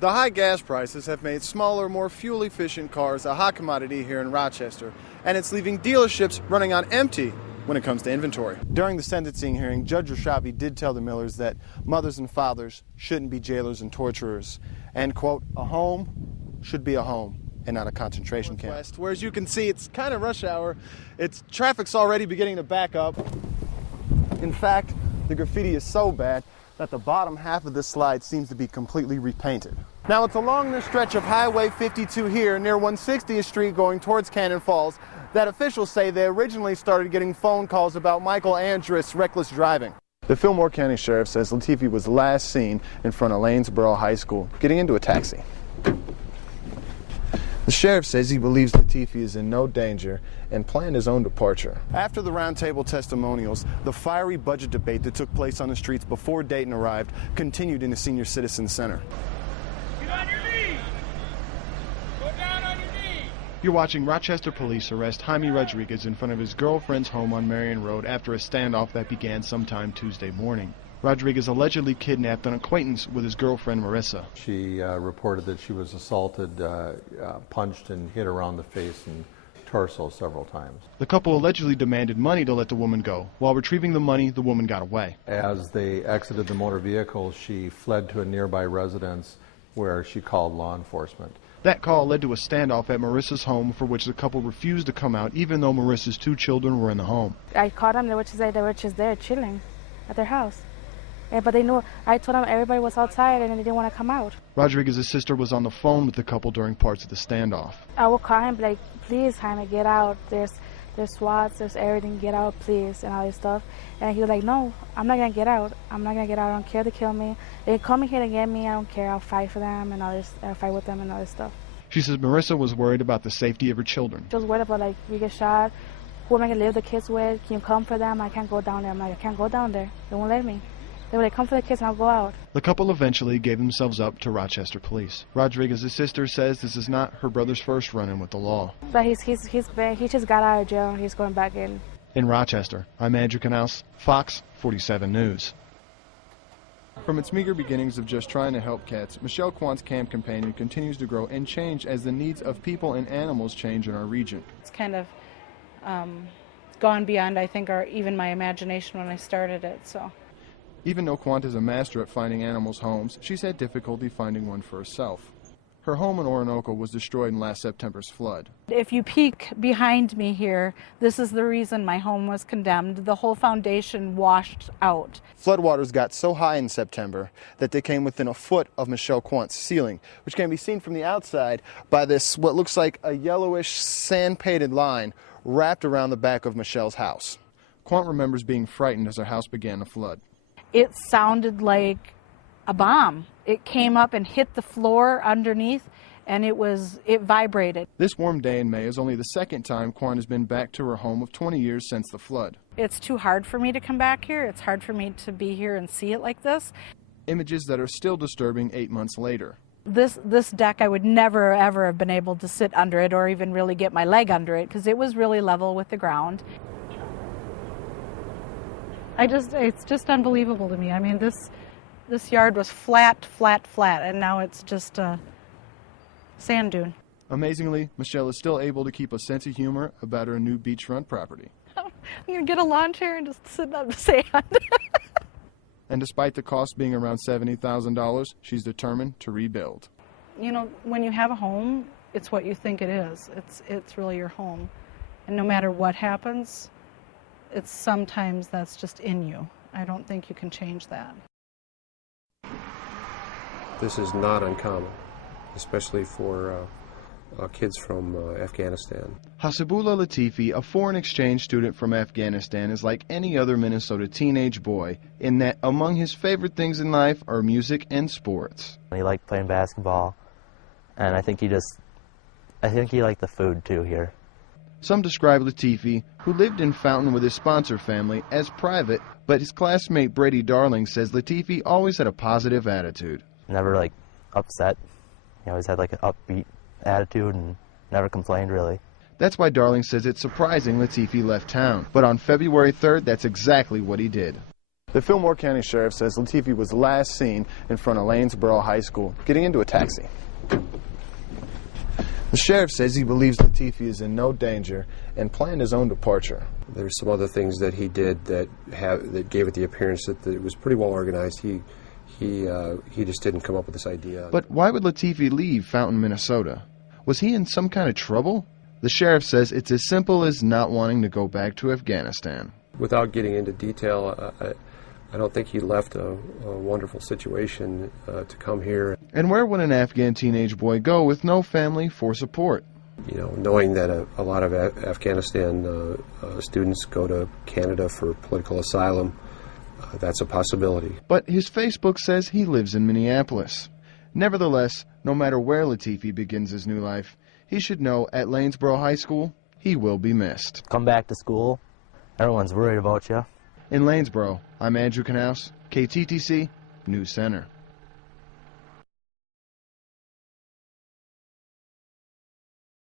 The high gas prices have made smaller, more fuel-efficient cars a hot commodity here in Rochester, and it's leaving dealerships running on empty when it comes to inventory. During the sentencing hearing, Judge Rashavi did tell the Millers that mothers and fathers shouldn't be jailers and torturers, and, quote, a home should be a home and not a concentration camp. Where, as you can see, it's kind of rush hour. Traffic's already beginning to back up. In fact, the graffiti is so bad that the bottom half of this slide seems to be completely repainted. Now, it's along this stretch of Highway 52 here near 160th Street going towards Cannon Falls that officials say they originally started getting phone calls about Michael Andrus' reckless driving. The Fillmore County Sheriff says Latifi was last seen in front of Lanesboro High School getting into a taxi. The sheriff says he believes Latifi is in no danger and planned his own departure. After the roundtable testimonials, the fiery budget debate that took place on the streets before Dayton arrived continued in the Senior Citizen Center. Get on your knees! Go down on your knees! You're watching Rochester police arrest Jaime Rodriguez in front of his girlfriend's home on Marion Road after a standoff that began sometime Tuesday morning. Rodriguez allegedly kidnapped an acquaintance with his girlfriend, Marissa. She reported that she was assaulted, punched and hit around the face and torso several times. The couple allegedly demanded money to let the woman go. While retrieving the money, the woman got away. As they exited the motor vehicle, she fled to a nearby residence where she called law enforcement. That call led to a standoff at Marissa's home, for which the couple refused to come out, even though Marissa's 2 children were in the home. I called them, they were just there chilling at their house. But they knew, I told them everybody was outside and they didn't want to come out. Rodriguez's sister was on the phone with the couple during parts of the standoff. I would call him like, please, Jaime, get out. There's SWATs, there's everything, get out, please, and all this stuff. And he was like, no, I'm not going to get out. I'm not going to get out. I don't care to kill me. They come here to get me. I don't care. I'll fight for them and all this. I'll fight with them and all this stuff. She says Marissa was worried about the safety of her children. She was worried about, like, we get shot. Who am I going to leave the kids with? Can you come for them? I can't go down there. I'm like, I can't go down there. They won't let me. They were like, come for the kids and I'll go out. The couple eventually gave themselves up to Rochester police. Rodriguez's sister says this is not her brother's first run-in with the law. But he just got out of jail and he's going back in. In Rochester, I'm Andrew Knaus, Fox 47 News. From its meager beginnings of just trying to help cats, Michelle Kwant's Camp Companion continues to grow and change as the needs of people and animals change in our region. It's kind of gone beyond, I think, or even my imagination when I started it. So. Even though Kwant is a master at finding animals homes, she's had difficulty finding one for herself. Her home in Orinoco was destroyed in last September's flood. If you peek behind me here, this is the reason my home was condemned. The whole foundation washed out. Floodwaters got so high in September that they came within a foot of Michelle Kwant's ceiling, which can be seen from the outside by this, what looks like a yellowish sand-painted line wrapped around the back of Michelle's house. Kwant remembers being frightened as her house began to flood. It sounded like a bomb. It came up and hit the floor underneath, and it vibrated. This warm day in May is only the second time Kwant has been back to her home of 20 years since the flood. It's too hard for me to come back here. It's hard for me to be here and see it like this. Images that are still disturbing 8 months later. This deck, I would never, ever have been able to sit under it or even really get my leg under it because it was really level with the ground. It's just unbelievable to me. I mean, this yard was flat, and now it's just a sand dune. Amazingly, Michelle is still able to keep a sense of humor about her new beachfront property. I'm going to get a lawn chair and just sit on the sand. And despite the cost being around $70,000, she's determined to rebuild. You know, when you have a home, it's what you think it is. It's really your home. And no matter what happens, sometimes that's just in you. I don't think you can change that. This is not uncommon, especially for kids from Afghanistan. Hasibullah Latifi, a foreign exchange student from Afghanistan, is like any other Minnesota teenage boy in that among his favorite things in life are music and sports. He liked playing basketball, and I think he liked the food too here. Some describe Latifi, who lived in Fountain with his sponsor family, as private, but his classmate Brady Darling says Latifi always had a positive attitude. Never upset. He always had an upbeat attitude and never complained really. That's why Darling says it's surprising Latifi left town. But on February 3rd, that's exactly what he did. The Fillmore County Sheriff says Latifi was last seen in front of Lanesboro High School, getting into a taxi. The sheriff says he believes Latifi is in no danger and planned his own departure. There's some other things that he did that gave it the appearance that it was pretty well organized. He just didn't come up with this idea. But why would Latifi leave Fountain, Minnesota? Was he in some kind of trouble? The sheriff says it's as simple as not wanting to go back to Afghanistan. Without getting into detail, I don't think he left a wonderful situation to come here. And where would an Afghan teenage boy go with no family for support? You know, knowing that a lot of Afghanistan students go to Canada for political asylum, that's a possibility. But his Facebook says he lives in Minneapolis. Nevertheless, no matter where Latifi begins his new life, he should know at Lanesboro High School he will be missed. Come back to school. Everyone's worried about you. In Lanesboro, I'm Andrew Knaus, KTTC News Center.